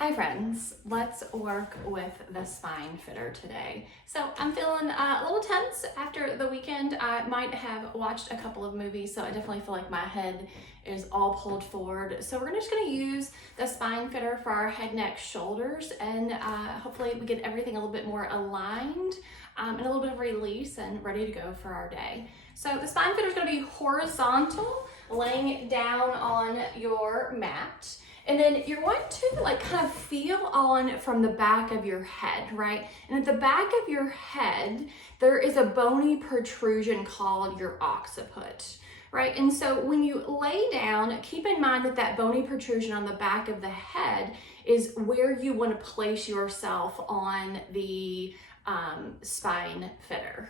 Hi friends, let's work with the SpineFitter today. So I'm feeling a little tense after the weekend. I might have watched a couple of movies, so I definitely feel like my head is all pulled forward. So we're just gonna use the SpineFitter for our head, neck, shoulders, and hopefully we get everything a little bit more aligned and a little bit of release and ready to go for our day. So the SpineFitter is gonna be horizontal, laying down on your mat. And then you're going to kind of feel on from the back of your head, right? And at the back of your head, there is a bony protrusion called your occiput, right? And so when you lay down, keep in mind that that bony protrusion on the back of the head is where you want to place yourself on the SpineFitter.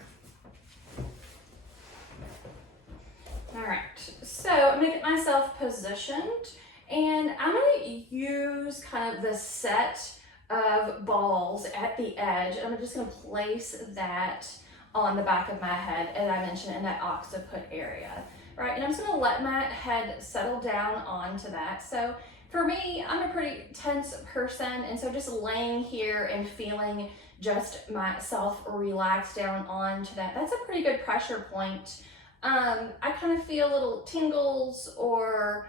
All right, so I'm gonna get myself positioned. And I'm gonna use kind of the set of balls at the edge. I'm just gonna place that on the back of my head, as I mentioned, in that occiput area, right? And I'm just gonna let my head settle down onto that. So for me, I'm a pretty tense person, and so just laying here and feeling just myself relax down onto that, that's a pretty good pressure point. I kind of feel little tingles or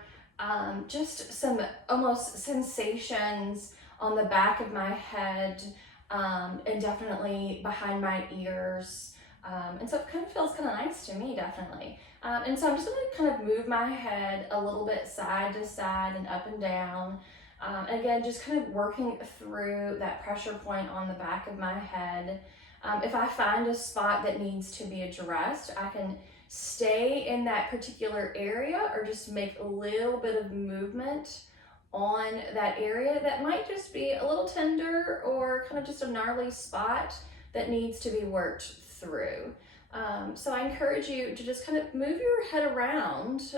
just some almost sensations on the back of my head and definitely behind my ears. And so it kind of feels kind of nice to me, definitely. And so I'm just gonna kind of move my head a little bit side to side and up and down. And again, just kind of working through that pressure point on the back of my head. If I find a spot that needs to be addressed, I can stay in that particular area or just make a little bit of movement on that area that might just be a little tender or kind of just a gnarly spot that needs to be worked through. So I encourage you to just kind of move your head around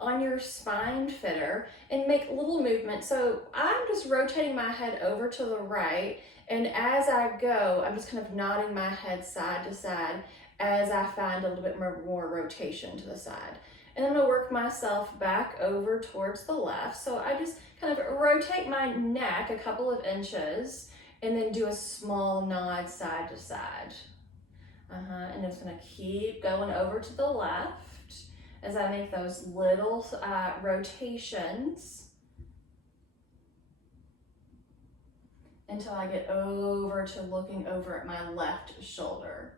on your SpineFitter and make little movement. So I'm just rotating my head over to the right, and as I go, I'm just kind of nodding my head side to side as I find a little bit more rotation to the side. And I'm gonna work myself back over towards the left. So I just kind of rotate my neck a couple of inches and then do a small nod side to side. And it's gonna keep going over to the left as I make those little rotations until I get over to looking over at my left shoulder.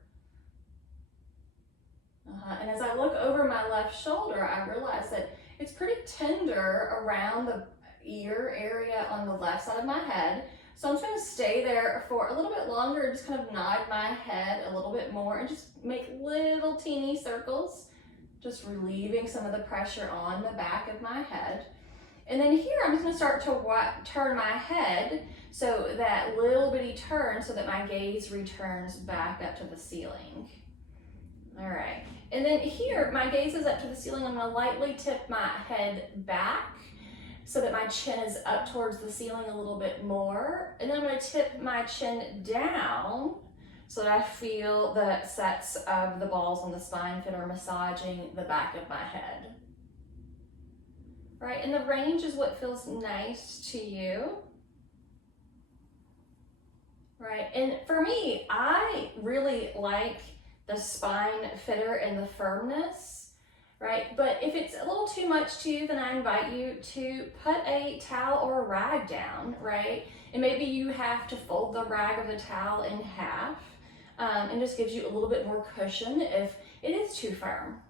And as I look over my left shoulder, I realize that it's pretty tender around the ear area on the left side of my head. So I'm just gonna stay there for a little bit longer, just kind of nod my head a little bit more and just make little teeny circles, just relieving some of the pressure on the back of my head. And then here, I'm just gonna start to turn my head, so that little bitty turn so that my gaze returns back up to the ceiling. All right, and then here, my gaze is up to the ceiling. I'm gonna lightly tip my head back so that my chin is up towards the ceiling a little bit more. And then I'm gonna tip my chin down so that I feel the sets of the balls on the SpineFitter massaging the back of my head. Right, and the range is what feels nice to you. Right, and for me, I really like the SpineFitter and the firmness, right? But if it's a little too much to you, then I invite you to put a towel or a rag down, right? And maybe you have to fold the rag of the towel in half and just gives you a little bit more cushion if it is too firm.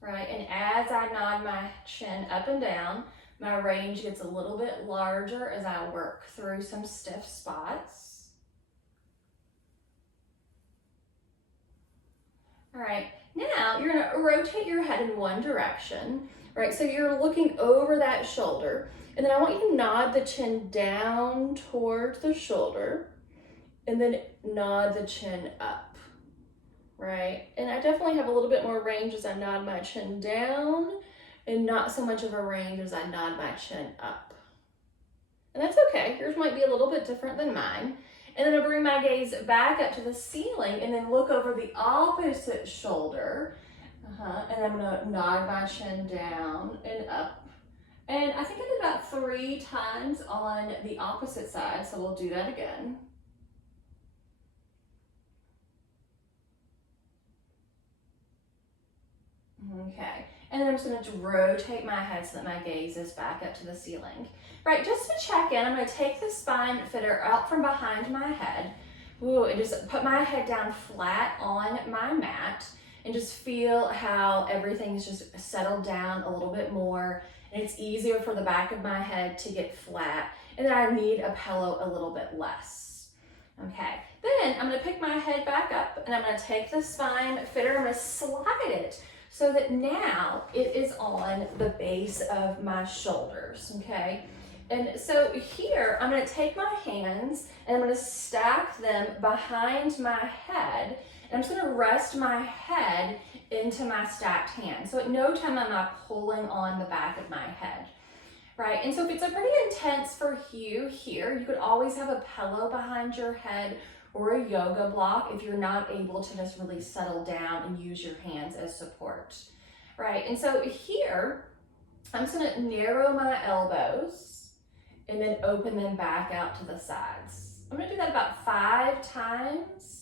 Right, and as I nod my chin up and down, my range gets a little bit larger as I work through some stiff spots. All right, now you're gonna rotate your head in one direction, right? So you're looking over that shoulder, and then I want you to nod the chin down towards the shoulder, and then nod the chin up, right? And I definitely have a little bit more range as I nod my chin down, and not so much of a range as I nod my chin up. And that's okay, yours might be a little bit different than mine. And then I'll bring my gaze back up to the ceiling and then look over the opposite shoulder And I'm gonna nod my chin down and up. And I think I did about 3 times on the opposite side, so we'll do that again. Okay, and then I'm just going to rotate my head so that my gaze is back up to the ceiling. Right, just to check in, I'm going to take the SpineFitter out from behind my head. Ooh, and just put my head down flat on my mat and just feel how everything's just settled down a little bit more, and it's easier for the back of my head to get flat, and then I need a pillow a little bit less. Okay, then I'm going to pick my head back up and I'm going to take the SpineFitter, I'm going to slide it so that now it is on the base of my shoulders, okay? And so here, I'm gonna take my hands and I'm gonna stack them behind my head, and I'm just gonna rest my head into my stacked hands. So at no time am I pulling on the back of my head, right? And so if it's a pretty intense for you here, you could always have a pillow behind your head or a yoga block if you're not able to just really settle down and use your hands as support, right? And so here, I'm just gonna narrow my elbows and then open them back out to the sides. I'm gonna do that about 5 times.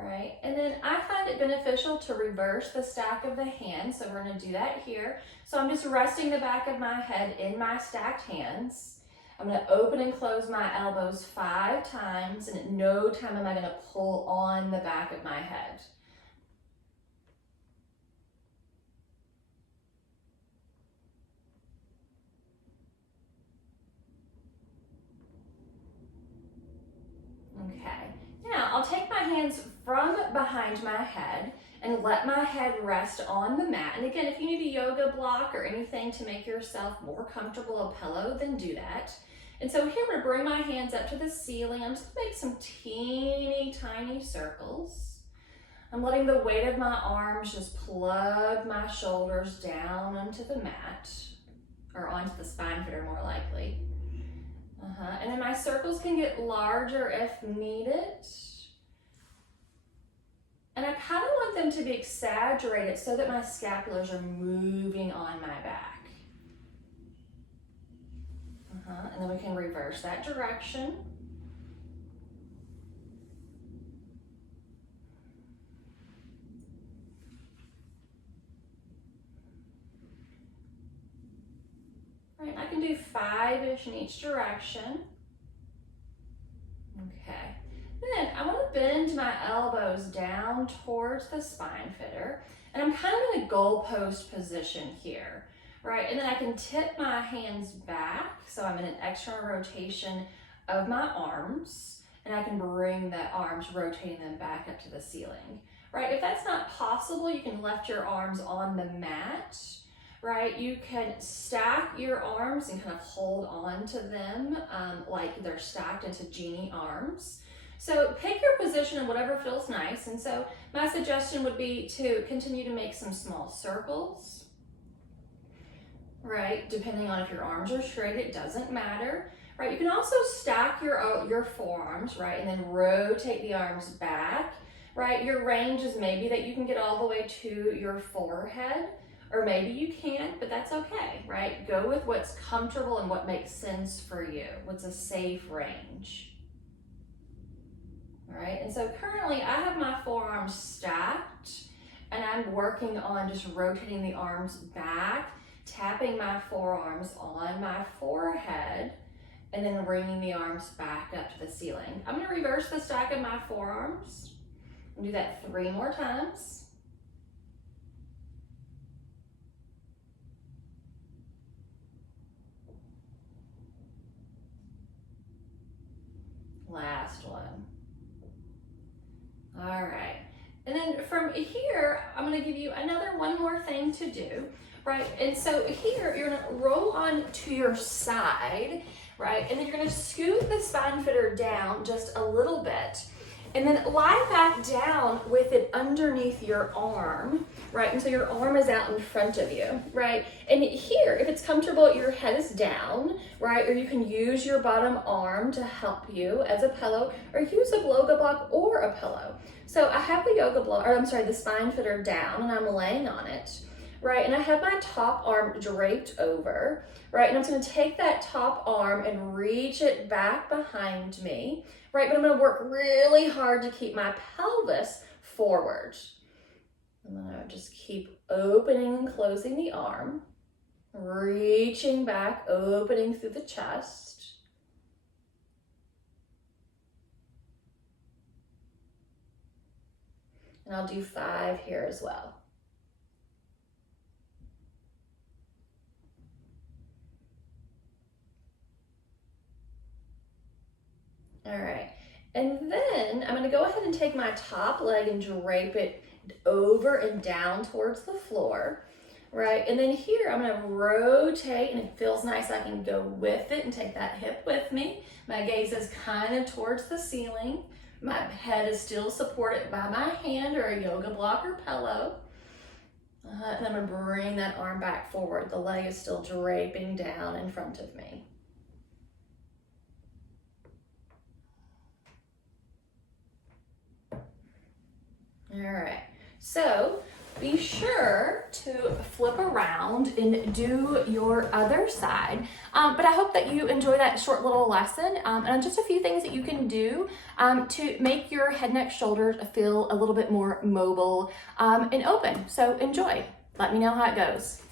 Right, and then I find it beneficial to reverse the stack of the hands, so we're going to do that here. So I'm just resting the back of my head in my stacked hands. I'm going to open and close my elbows 5 times, and at no time am I going to pull on the back of my head. Okay, now I'll take my hands from behind my head and let my head rest on the mat. And again, if you need a yoga block or anything to make yourself more comfortable, a pillow, then do that. And so here I'm gonna bring my hands up to the ceiling. I'm just gonna make some teeny tiny circles. I'm letting the weight of my arms just plug my shoulders down onto the mat, or onto the SpineFitter more likely. And then my circles can get larger if needed. And I kind of want them to be exaggerated so that my scapulars are moving on my back. And then we can reverse that direction. Right, I can do 5-ish in each direction. Okay. Then I want to bend my elbows down towards the SpineFitter, and I'm kind of in a goalpost position here, right? And then I can tip my hands back, so I'm in an external rotation of my arms, and I can bring the arms, rotating them back up to the ceiling, right? If that's not possible, you can lift your arms on the mat, right? You can stack your arms and kind of hold on to them like they're stacked into genie arms. So pick your position and whatever feels nice. And so my suggestion would be to continue to make some small circles, right? Depending on if your arms are straight, it doesn't matter, right? You can also stack your forearms, right? And then rotate the arms back, right? Your range is maybe that you can get all the way to your forehead, or maybe you can't, but that's okay, right? Go with what's comfortable and what makes sense for you. What's a safe range. All right, and so currently I have my forearms stacked, and I'm working on just rotating the arms back, tapping my forearms on my forehead, and then bringing the arms back up to the ceiling. I'm gonna reverse the stack of my forearms and do that 3 more times. Last one. All right, and then from here, I'm gonna give you one more thing to do, right? And so here, you're gonna roll on to your side, right? And then you're gonna scoot the SpineFitter down just a little bit. And then lie back down with it underneath your arm, right? And so your arm is out in front of you, right? And here, if it's comfortable, your head is down, right? Or you can use your bottom arm to help you as a pillow, or use a yoga block or a pillow. So I have the yoga block, or I'm sorry, the SpineFitter down, and I'm laying on it, right? And I have my top arm draped over, right? And I'm just gonna take that top arm and reach it back behind me, right? But I'm gonna work really hard to keep my pelvis forward. And then I just keep opening and closing the arm, reaching back, opening through the chest. And I'll do 5 here as well. All right, and then I'm gonna go ahead and take my top leg and drape it over and down towards the floor, right? And then here I'm gonna rotate, and it feels nice. I can go with it and take that hip with me. My gaze is kind of towards the ceiling. My head is still supported by my hand or a yoga block or pillow. And I'm gonna bring that arm back forward. The leg is still draping down in front of me. All right, so be sure to flip around and do your other side. But I hope that you enjoy that short little lesson, and just a few things that you can do to make your head, neck, shoulders feel a little bit more mobile and open. So enjoy. Let me know how it goes.